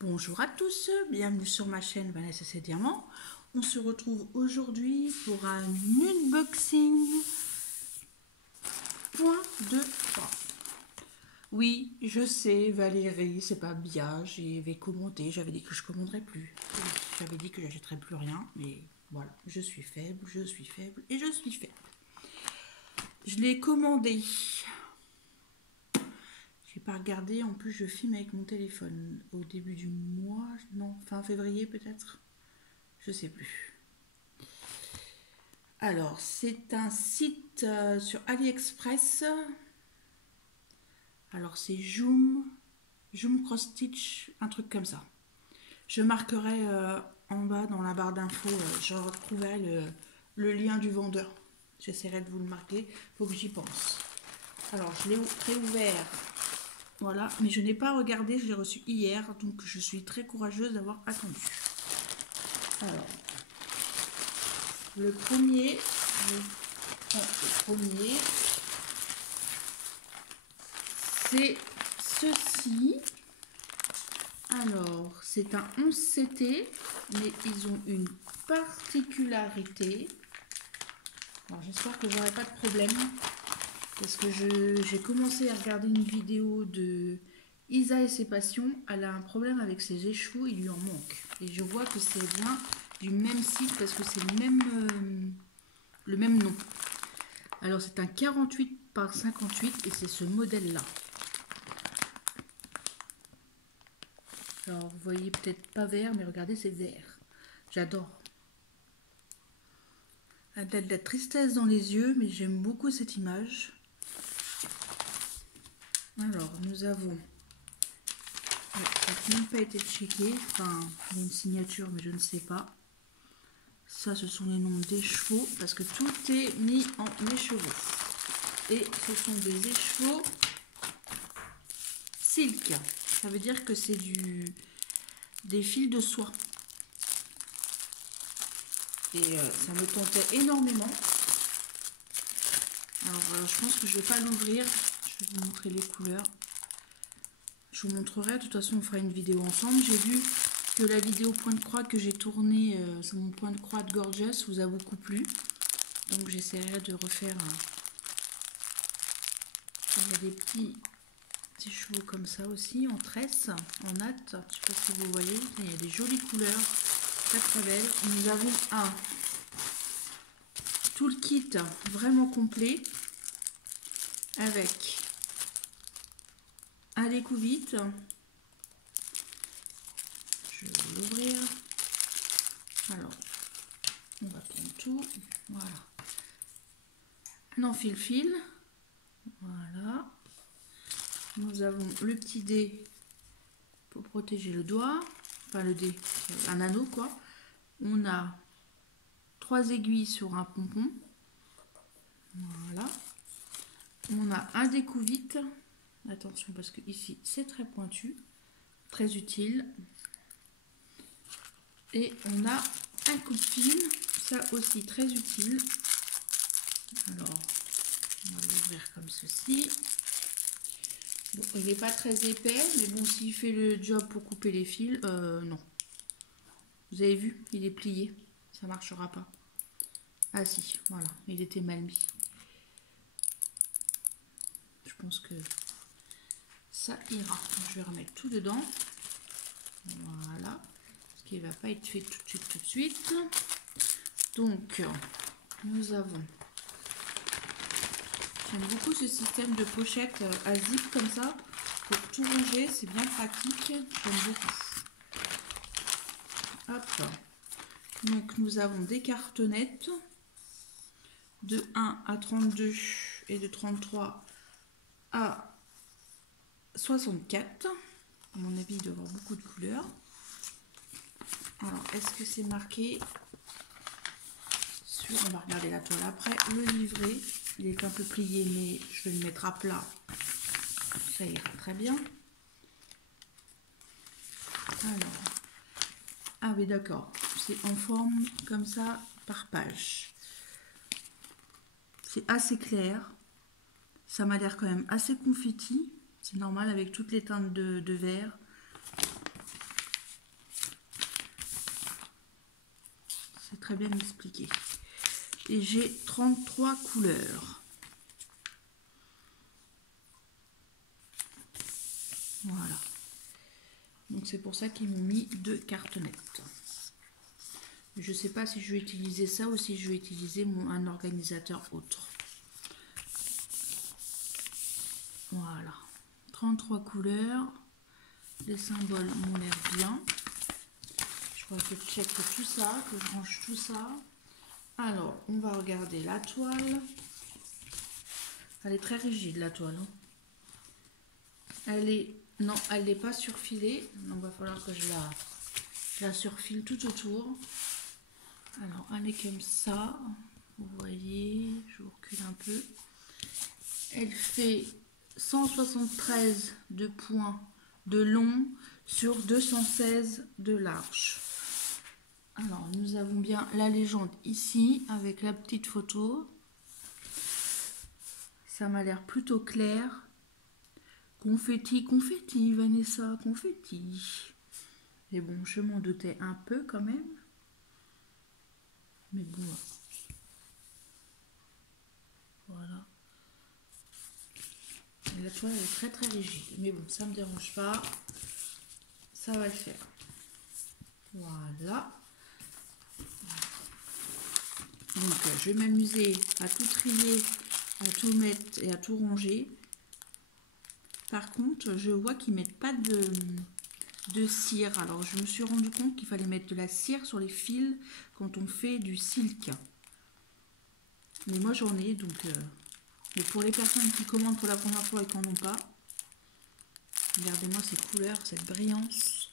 Bonjour à tous, bienvenue sur ma chaîne Vanessa c'est Diamant. On se retrouve aujourd'hui pour un unboxing point de 3. Oui, je sais Valérie, c'est pas bien, j'avais commandé, j'avais dit que je commanderais plus. J'avais dit que j'achèterais plus rien, mais voilà, je suis faible et je suis faible. Je l'ai commandé. J'ai pas regardé, en plus je filme avec mon téléphone au début du mois, non, fin février peut-être, je sais plus. Alors c'est un site sur AliExpress, alors c'est Joom Cross Stitch, un truc comme ça. Je marquerai en bas dans la barre d'infos, je retrouverai le lien du vendeur. J'essaierai de vous le marquer, faut que j'y pense. Alors je l'ai réouvert. Voilà, mais je n'ai pas regardé, je l'ai reçu hier, donc je suis très courageuse d'avoir attendu. Alors, le premier, c'est ceci. Alors, c'est un 11CT, mais ils ont une particularité. Alors, j'espère que j'aurai pas de problème. Parce que j'ai commencé à regarder une vidéo de Isa et ses passions. Elle a un problème avec ses écheveaux, il lui en manque. Et je vois que c'est bien du même site parce que c'est le même nom. Alors c'est un 48 par 58 et c'est ce modèle-là. Alors vous voyez peut-être pas vert, mais regardez, c'est vert. J'adore. Elle a de la tristesse dans les yeux, mais j'aime beaucoup cette image. Alors, nous avons... Ça n'a même pas été checké. Enfin, il y a une signature, mais je ne sais pas. Ça, ce sont les noms des chevaux, parce que tout est mis en écheveau. Et ce sont des écheveaux silk. Ça veut dire que c'est des fils de soie. Et ça me tentait énormément. Alors, je pense que je ne vais pas l'ouvrir. Je vais vous montrer les couleurs. Je vous montrerai, de toute façon on fera une vidéo ensemble. J'ai vu que la vidéo point de croix que j'ai tournée sur mon point de croix de Gorgeous vous a beaucoup plu. Donc j'essaierai de refaire il y a des petits chevaux comme ça aussi, en tresse, en natte. Je ne sais pas si vous voyez, il y a des jolies couleurs, très très belles. Nous avons un tout le kit vraiment complet avec un découvite. Je vais l'ouvrir. Alors, on va prendre tout. Voilà. Un enfile-fil. Voilà. Nous avons le petit dé pour protéger le doigt. Enfin, le dé, un anneau quoi. On a 3 aiguilles sur un pompon. Voilà. On a un découvite. Attention parce que ici c'est très pointu. Très utile. Et on a un coup de fil. Ça aussi très utile. Alors, on va l'ouvrir comme ceci. Bon, il n'est pas très épais, mais bon, s'il fait le job pour couper les fils, non. Vous avez vu, il est plié. Ça ne marchera pas. Ah si, voilà, il était mal mis. Je pense que ça ira. Je vais remettre tout dedans. Voilà. Parce qu'il ne va pas être fait tout de suite. Donc, nous avons... J'aime beaucoup ce système de pochette à zip comme ça. Pour tout ranger, c'est bien pratique. J'aime beaucoup. Hop. Donc nous avons des cartonnettes de 1 à 32 et de 33 à 64. À mon avis, il doit y avoir beaucoup de couleurs. Alors, est-ce que c'est marqué sur... On va regarder la toile après. Le livret, il est un peu plié, mais je vais le mettre à plat. Ça ira très bien. Alors, ah oui, d'accord. C'est en forme comme ça, par page. C'est assez clair. Ça m'a l'air quand même assez confetti. C'est normal avec toutes les teintes de vert. très bien expliqué. Et j'ai 33 couleurs. Voilà. Donc c'est pour ça qu'ils m'ont mis 2 cartonnettes. Je ne sais pas si je vais utiliser ça ou si je vais utiliser un organisateur autre. Voilà. 33 couleurs. Les symboles m'ont l'air bien. Je crois que je check tout ça, que je range tout ça. Alors, on va regarder la toile. Elle est très rigide, la toile. Hein. Elle est... Non, elle n'est pas surfilée. Donc, il va falloir que je la surfile tout autour. Alors, elle est comme ça. Vous voyez, je vous recule un peu. Elle fait 173 de points de long sur 216 de large. Alors, nous avons bien la légende ici avec la petite photo. Ça m'a l'air plutôt clair. Confetti, confetti, Vanessa, confetti. Et bon, je m'en doutais un peu quand même. Mais bon. Voilà. Et la toile est très très rigide. Mais bon, ça ne me dérange pas. Ça va le faire. Voilà. Donc, je vais m'amuser à tout trier, à tout mettre et à tout ranger. Par contre, je vois qu'ils ne mettent pas de cire. Alors, je me suis rendu compte qu'il fallait mettre de la cire sur les fils quand on fait du silk. Mais moi, j'en ai, donc... mais pour les personnes qui commandent pour la première fois et qui n'en ont pas, regardez-moi ces couleurs, cette brillance.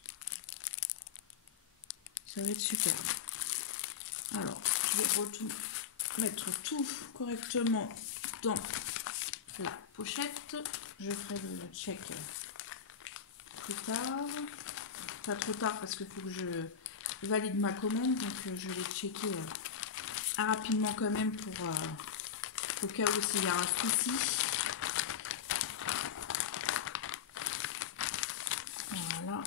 Ça va être super. Alors, je vais mettre tout correctement dans la pochette. Je ferai le check plus tard. Pas trop tard parce qu'il faut que je valide ma commande. Donc, je vais checker rapidement quand même pour au cas où s'il y a un souci. Voilà.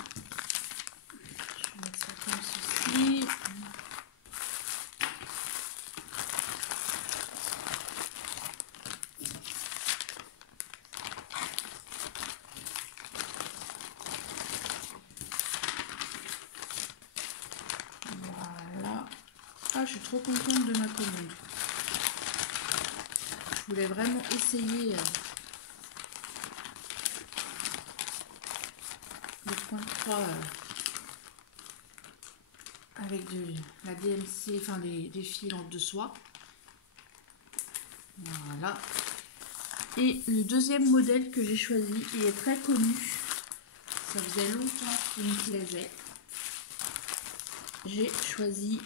Je vais mettre ça comme ceci. Ah, je suis trop contente de ma commande. Je voulais vraiment essayer le point 3 avec la DMC, enfin des fils de soie. Voilà. Et le deuxième modèle que j'ai choisi, il est très connu. Ça faisait longtemps qu'il me plaisait. J'ai choisi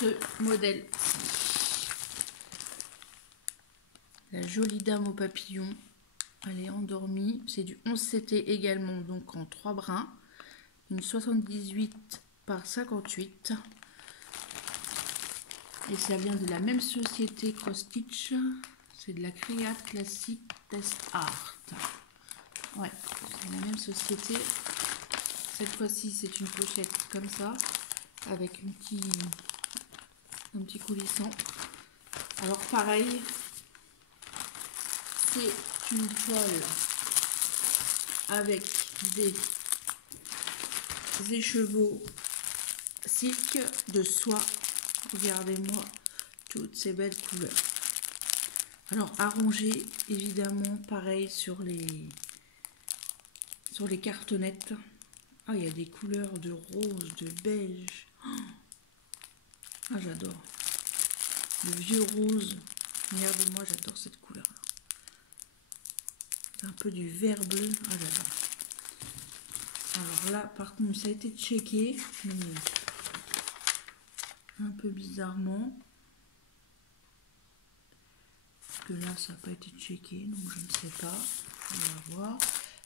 ce modèle-ci. La jolie dame au papillon. Elle est endormie. C'est du 11CT également, donc en 3 brins. Une 78 par 58. Et ça vient de la même société Cross Stitch. C'est de la Create Classic Test Art. Ouais, c'est la même société. Cette fois-ci, c'est une pochette comme ça, avec un petit coulissant. Alors pareil, c'est une toile avec des écheveaux silk de soie. Regardez-moi toutes ces belles couleurs. Alors à ranger, évidemment, pareil sur les cartonnettes. Ah, il y a des couleurs de rose, de beige. Ah, j'adore. Le vieux rose. Regardez-moi, j'adore cette couleur-là. C'est un peu du vert bleu. Ah, j'adore. Alors là, par contre, ça a été checké, mais un peu bizarrement. Parce que là, ça n'a pas été checké, donc je ne sais pas. On va voir.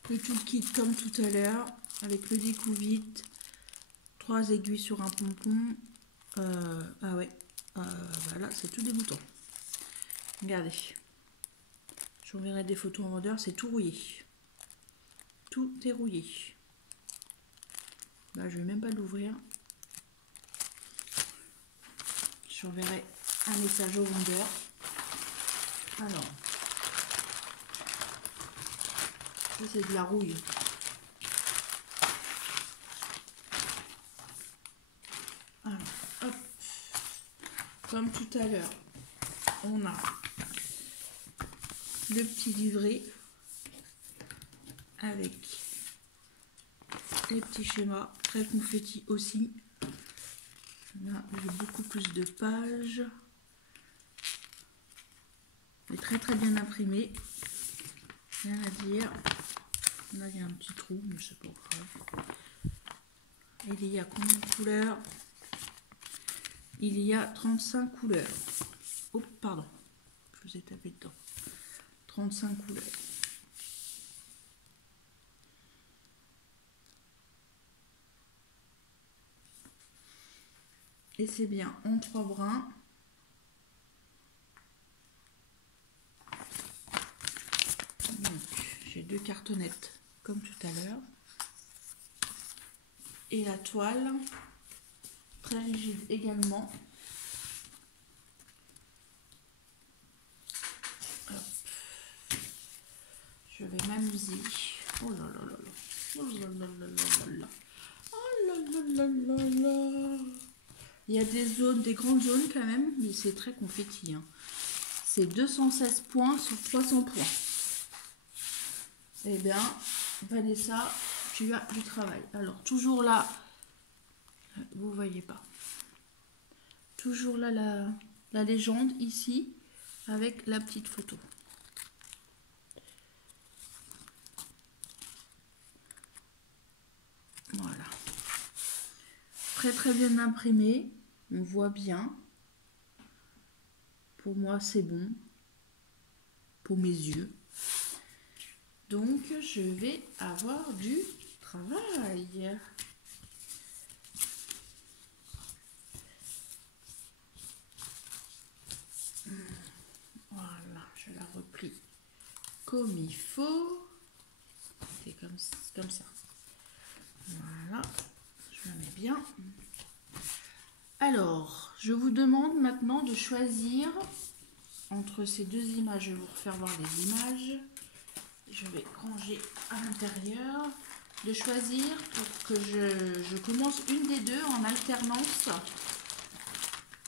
Le toolkit comme tout à l'heure, avec le découvite, 3 aiguilles sur un pompon. Ah ouais, voilà, c'est tout dégoûtant. Regardez. Je reverrai des photos en vendeur, c'est tout rouillé. Tout est rouillé. Là, je vais même pas l'ouvrir. j'enverrai un message au vendeur. Alors, ça c'est de la rouille. Alors, hop, comme tout à l'heure, on a le petit livret avec les petits schémas, très confetti aussi. Là, j'ai beaucoup plus de pages. Il est très très bien imprimé. Rien à dire. Là, il y a un petit trou, mais c'est pas grave. Il y a combien de couleurs? Il y a 35 couleurs. Oh, pardon. Je vous ai tapé dedans. 35 couleurs. Et c'est bien en 3 brins. Donc, j'ai 2 cartonnettes comme tout à l'heure. Et la toile, très rigide également. Hop. Je vais m'amuser. Oh là là là là. Oh là là là là là. Oh là là là là là. Il y a des zones, des grandes zones quand même, mais c'est très confetti. Hein. C'est 216 points sur 300 points. Eh bien, Vanessa, tu as du travail. Alors, toujours là, vous voyez pas. Toujours là, la légende ici, avec la petite photo. Voilà. Très très bien imprimé. On voit bien. Pour moi, c'est bon. Pour mes yeux. Donc, je vais avoir du travail. Voilà, je la replie comme il faut. C'est comme ça. Voilà, je la mets bien. Alors, je vous demande maintenant de choisir entre ces deux images. Je vais vous refaire voir les images. Je vais ranger à l'intérieur. De choisir pour que je commence une des deux en alternance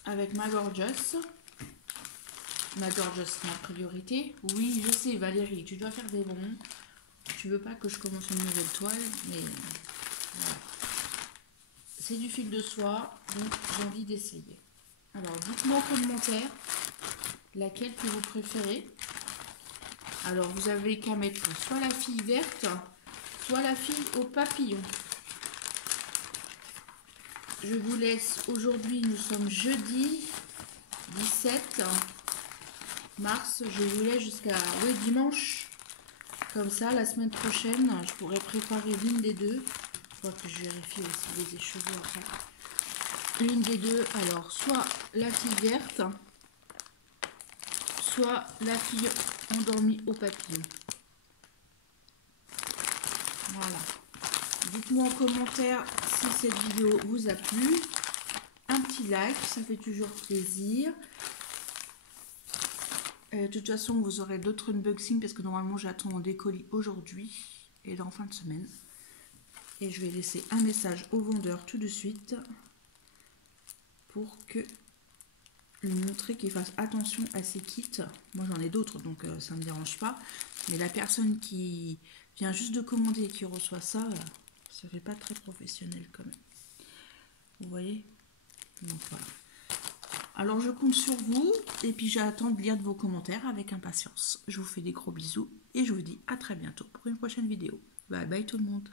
avec ma Gorgeous. Ma Gorgeous, ma priorité. Oui, je sais Valérie, tu dois faire des bons. Tu veux pas que je commence une nouvelle toile, mais voilà. C'est du fil de soie, donc j'ai envie d'essayer. Alors, dites-moi en commentaire laquelle que vous préférez. Alors, vous avez qu'à mettre soit la fille verte, soit la fille au papillon. Je vous laisse. Aujourd'hui, nous sommes jeudi 17 mars. Je vous laisse jusqu'à dimanche. Comme ça, la semaine prochaine, je pourrai préparer l'une des deux. Je crois que je vérifie aussi les écheveaux après. L'une des deux, alors, soit la fille verte, soit la fille endormie au papillon. Voilà. Dites-moi en commentaire si cette vidéo vous a plu. Un petit like, ça fait toujours plaisir. De toute façon, vous aurez d'autres unboxings parce que normalement, j'attends des colis aujourd'hui et dans fin de semaine. Et je vais laisser un message au vendeur tout de suite pour que lui montrer qu'il fasse attention à ses kits. Moi, j'en ai d'autres, donc ça ne me dérange pas. Mais la personne qui vient juste de commander et qui reçoit ça, ça fait pas très professionnel quand même. Vous voyez? Donc voilà. Alors, je compte sur vous et puis j'attends de lire de vos commentaires avec impatience. Je vous fais des gros bisous et je vous dis à très bientôt pour une prochaine vidéo. Bye bye tout le monde.